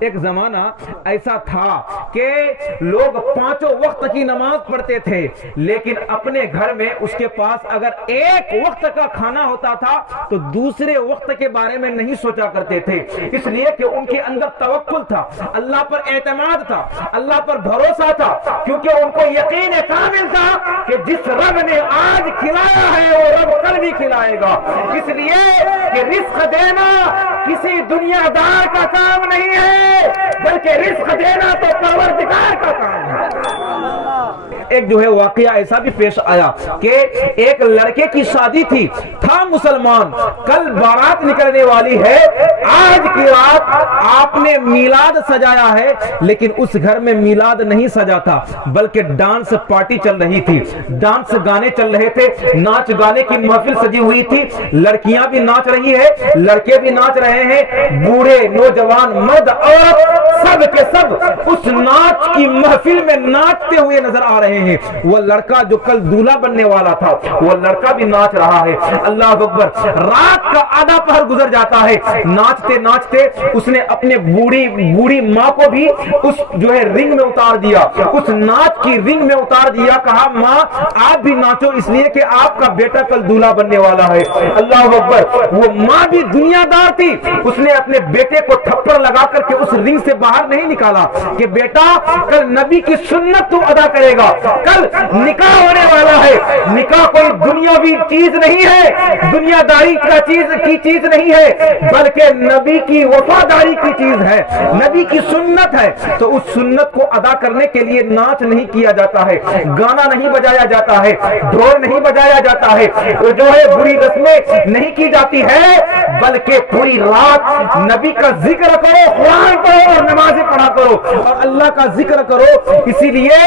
ایک زمانہ ایسا تھا کہ لوگ 5 وقت کی نماز پڑھتے تھے، لیکن اپنے گھر میں اس کے پاس اگر ایک وقت کا کھانا ہوتا تھا تو دوسرے وقت کے بارے میں نہیں سوچا کرتے تھے، اس لیے کہ ان کے اندر توکل تھا، اللہ پر اعتماد تھا، اللہ پر بھروسہ تھا، کیونکہ ان کو یقین کامل تھا کہ جس رب نے آج کھلایا ہے وہ رب کل بھی کھلائے گا، اس لیے کہ رزق دینا کسی دنیا دار کا کام نہیں ہے، بلکہ رزق دینا تو پروردگار کا کام ہے۔ ایک جو ہے واقعہ ایسا بھی پیش آیا کہ ایک لڑکے کی شادی تھی، تھا مسلمان، کل بارات نکلنے والی ہے، آج کی رات آپ نے میلاد سجایا ہے، لیکن اس گھر میں میلاد نہیں سجا تھا بلکہ ڈانس پارٹی چل رہی تھی، ڈانس گانے چل رہے تھے، ناچ گانے کی محفل سجی ہوئی تھی، لڑکیاں بھی ناچ رہی ہے، لڑکے بھی ناچ رہے ہیں، بوڑھے نوجوان مرد عورت سب کے سب اس ناچ کی محفل میں ناچتے ہوئے نظر آ رہے ہیں۔ وہ لڑکا جو کل دولہا بننے والا تھا وہ لڑکا بھی ناچ رہا ہے، اللہ اکبر۔ رات کا آدھا پہر گزر جاتا ہے، ناچتے ناچتے اس نے اپنے بوڑھی ماں کو بھی اس جو ہے رنگ میں اتار دیا، اس ناچ کی رنگ میں اتار دیا، کہا ماں آپ بھی ناچو اس لیے کہ آپ کا بیٹا کل دولہا بننے والا ہے، اللہ اکبر۔ وہ ماں بھی دنیا دار تھی، اس نے اپنے بیٹے کو تھپڑ لگا کر کے اس رنگ سے باہر نہیں نکالا کہ بیٹا کل نبی کی سنت تو ادا کرے گا، کل نکاح ہونے والا ہے، نکاح کوئی دنیاوی چیز نہیں ہے، دنیا داری کی چیز نہیں ہے، بلکہ نبی کی وفاداری کی چیز ہے، نبی کی سنت ہے، تو اس سنت کو ادا کرنے کے لیے ناچ نہیں کیا جاتا ہے، گانا نہیں بجایا جاتا ہے، ڈھول نہیں بجایا جاتا ہے، جو ہے بری رسمیں نہیں کی جاتی ہے، بلکہ پوری رات نبی کا ذکر کرو، قرآن پڑھو اور نمازیں پڑھا کرو اور اللہ کا ذکر کرو، اسی لیے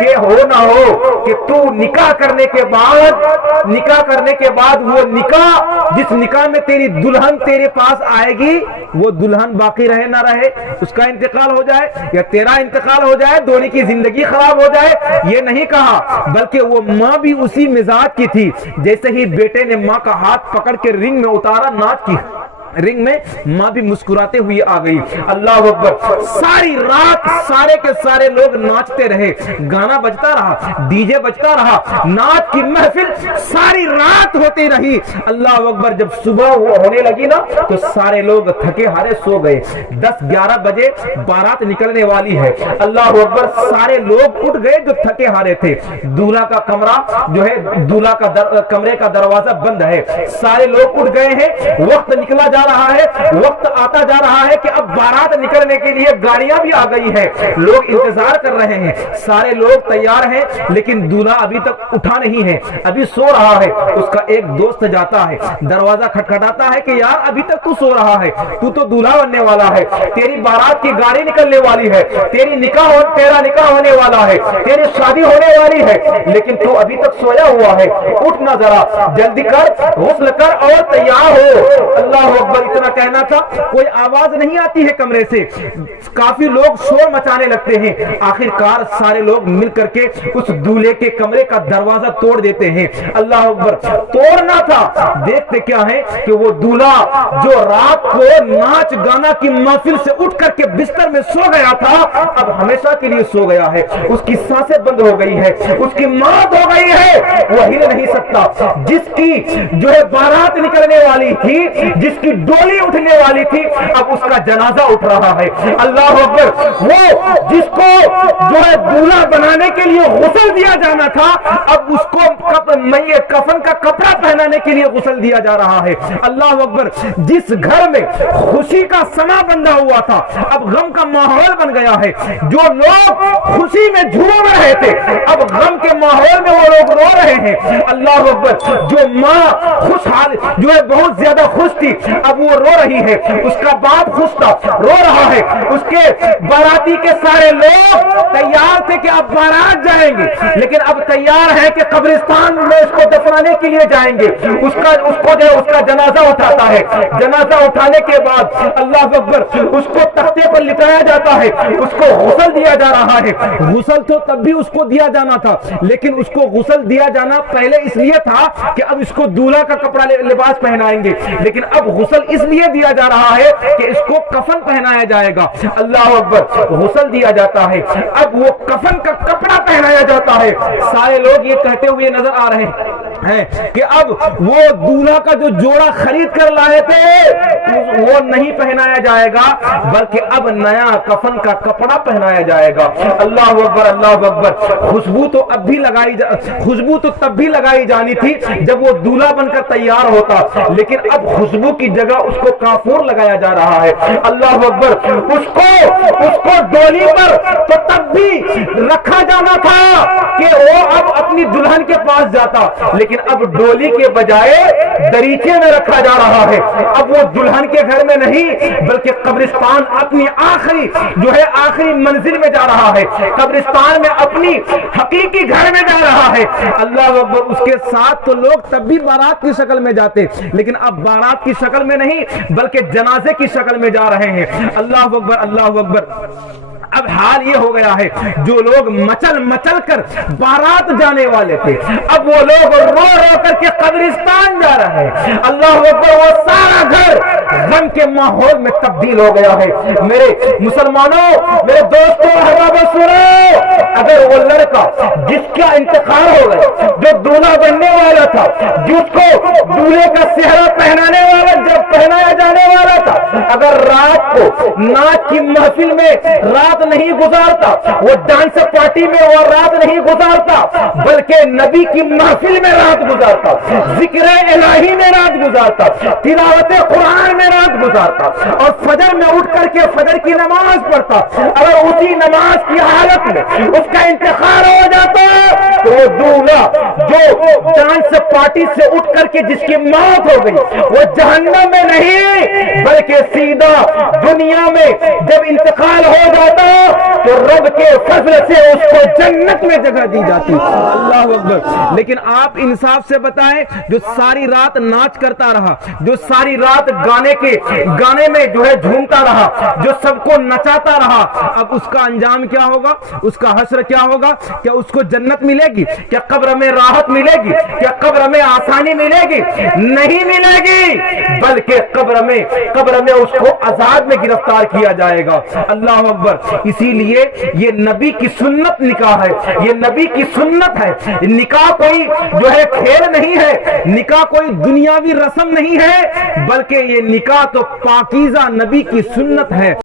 کہ ہو نہ ہو کہ تو نکاح کرنے کے بعد وہ نکاح جس نکاح میں تیری دلہن تیرے پاس آئے گی وہ دلہن باقی رہے نہ رہے، اس کا انتقال ہو جائے یا تیرا انتقال ہو جائے، دونوں کی زندگی خراب ہو جائے، یہ نہیں کہا، بلکہ وہ ماں بھی اسی مزاج کی تھی، جیسے ہی بیٹے نے ماں کا ہاتھ پکڑ کے رنگ میں اتارا، ناچ کی رنگ میں، ماں بھی مسکراتے ہوئے آ گئی، اللہ اکبر۔ ساری رات سارے کے سارے لوگ ناچتے رہے، گانا بجتا رہا، ڈی جے بجتا رہا، ناچ کی محفل ساری رات ہوتی رہی، اللہ اکبر۔ جب صبح ہونے لگی نا تو سارے لوگ تھکے ہارے سو گئے، 10-11 بجے بارات نکلنے والی ہے، اللہ اکبر۔ سارے لوگ اٹھ گئے جو تھکے ہارے تھے، دولہا کا کمرہ جو ہے دولہا کا کمرے کا دروازہ بند ہے، سارے لوگ اٹھ گئے ہیں، وقت نکلا جا رہا ہے، وقت آتا جا رہا ہے کہ اب بارات نکلنے کے لیے گاڑیاں بھی آ گئی ہیں، لوگ انتظار کر رہے ہیں، سارے لوگ تیار ہیں، لیکن دولہا ابھی تک اٹھا نہیں ہے، ابھی سو رہا ہے۔ اس کا ایک دوست جاتا ہے، دروازہ کھٹکھٹاتا ہے کہ یار ابھی تک تو سو رہا ہے، تو دولہا بننے والا ہے، تیری بارات کی گاڑی نکلنے والی ہے، تیرا نکاح ہونے والا ہے، تیری شادی ہونے والی ہے، لیکن تو ابھی تک سویا ہوا ہے، اٹھنا ذرا، جلدی کر، غسل کر اور تیار ہو، اللہ اکبر۔ اتنا کہنا تھا، کوئی آواز نہیں آتی ہے کمرے سے، کافی لوگ شور مچانے لگتے ہیں، آخر کار سارے لوگ مل کر کے اس دولہے کے کمرے کا دروازہ توڑ دیتے ہیں، اللہ اکبر۔ توڑنا تھا، دیکھتے کیا ہے کہ وہ دولہا جو رات کو ناچ گانا کی محفل سے اٹھ کر کے بستر میں سو گیا تھا، اب ہمیشہ کے لیے سو گیا ہے، اس کی سانسیں بند ہو گئی ہے، اس کی موت ہو گئی ہے، وہ ہل نہیں سکتا۔ جس کی جو ہے بارات نکلنے والی تھی، جس کی ڈولی اٹھنے والی تھی، اب اس کا جنازہ اٹھ رہا ہے، اللہ اکبر۔ وہ جس کو جو ہے دولہا بنانے کے لیے غسل دیا جانا تھا، اب اس کو کفن کا کپڑا پہنانے کے لیے غسل دیا جا رہا ہے، اللہ اکبر۔ جس گھر میں خوشی کا سما بندھا ہوا تھا، اب غم کا ماحول بن گیا ہے، جو لوگ خوشی میں جھوم رہے تھے اب غم کے ماحول میں وہ لوگ رو رہے ہیں، اللہ اکبر۔ جو ماں خوشحال جو ہے بہت زیادہ خوش تھی، اب وہ رو رہی ہے، اس کا باپ خوش تھا، رو رہا ہے، اس کے باراتی کے سارے لوگ تیار تھے کہ اب بارات جائیں گے، لیکن اب تیار ہے کہ قبرستان میں اس کو دفنانے کے لیے جائیں گے، اس کا جنازہ اٹھاتا ہے، جنازہ اٹھانے کے بعد اللہ اکبر اس کو تختے پر لٹایا جاتا ہے، اس کو غسل دیا جا رہا ہے۔ غسل تو تب بھی اس کو دیا جانا تھا، لیکن اس کو غسل دیا جانا پہلے اس لیے تھا کہ اب اس کو دولہا کا کپڑا لباس پہنائیں گے، لیکن اب غسل غسل اس لیے دیا جا رہا ہے کہ اس کو کفن پہنایا جائے گا. اللہ اکبر. غسل دیا جاتا ہے, اب وہ کفن کا کپڑا پہنایا جاتا ہے. سارے لوگ یہ کہتے ہوئے نظر آ رہے ہیں کہ اب وہ دولہا کا جو جوڑا خرید کر لائے تھے وہ نہیں پہنایا جائے گا, بلکہ اب نیا کفن کا کپڑا پہنایا جائے گا. اللہ اکبر, اللہ اکبر. خوشبو تو تب بھی لگائی جانی تھی جب وہ دولہا بن کر تیار ہوتا, لیکن اب خوشبو کی جگہ اس کو کافور لگایا جا رہا ہے. اللہ اکبر. اس کو ڈولی پر تو تب بھی رکھا جانا تھا کہ وہ اب اپنی دلہن کے پاس جاتا, لیکن اب ڈولی کے بجائے دریچے میں رکھا جا رہا ہے. اب وہ دلہن کے گھر میں نہیں بلکہ قبرستان اپنی آخری منزل میں جا رہا ہے, قبرستان میں اپنی حقیقی گھر میں جا رہا ہے. اللہ اکبر. اس کے ساتھ تو لوگ تب بھی بارات کی شکل میں جاتے, لیکن اب بارات کی شکل میں نہیں بلکہ جنازے کی شکل میں جا رہے ہیں. اللہ اکبر, اللہ اکبر. اب حال یہ ہو گیا ہے, جو لوگ مچل کر بارات جانے والے تھے اب وہ لوگ رو کر کے قبرستان جا رہے ہیں. اللہ اکبر. وہ سارا گھر غم کے ماحول میں تبدیل ہو گیا ہے. میرے مسلمانوں, میرے دوستوں, احبابوں, سنو, اگر وہ لڑکا جس کا انتقال ہو گیا, جو دولہا بننے والا تھا, جس کو دولہے کا سہرا پہنایا جانے والا تھا, اگر رات کو ناچ کی محفل میں رات نہیں گزارتا, وہ ڈانس پارٹی میں وہ رات نہیں گزارتا, بلکہ نبی کی محفل میں رات گزارتا, ذکر الہی میں رات گزارتا, تلاوت قرآن میں رات گزارتا, اور فجر میں اٹھ کر کے فجر کی نماز پڑھتا, اگر اسی نماز کی حالت میں اس کا انتقال ہو جاتا تو وہ دولہا جو ڈانس پارٹی سے اٹھ کر کے جس کی موت ہو گئی وہ جہنم میں نہیں بلکہ سیدھا دنیا میں جب انتقال ہو جاتا تو رب کے فضل سے اس کو جنت میں جگہ دی جاتی. اللہ اکبر. لیکن آپ انصاف سے بتائیں, جو ساری رات ناچ کرتا رہا, جو ساری رات گانے میں جھومتا رہا, جو سب کو نچاتا رہا, اب اس کا انجام کیا ہوگا, اس کا حشر کیا ہوگا؟ کیا اس کو جنت ملے گی؟ کیا قبر میں راحت ملے گی؟ کیا قبر میں آسانی ملے گی؟ نہیں ملے گی, بلکہ قبر میں اس کو عذاب میں گرفتار کیا جائے گا. اللہ اکبر. اسی لیے یہ نبی کی سنت نکاح ہے, یہ نبی کی سنت ہے. نکاح کوئی کھیل نہیں ہے, نکاح کوئی دنیاوی رسم نہیں ہے, بلکہ یہ نکاح تو پاکیزہ نبی کی سنت ہے.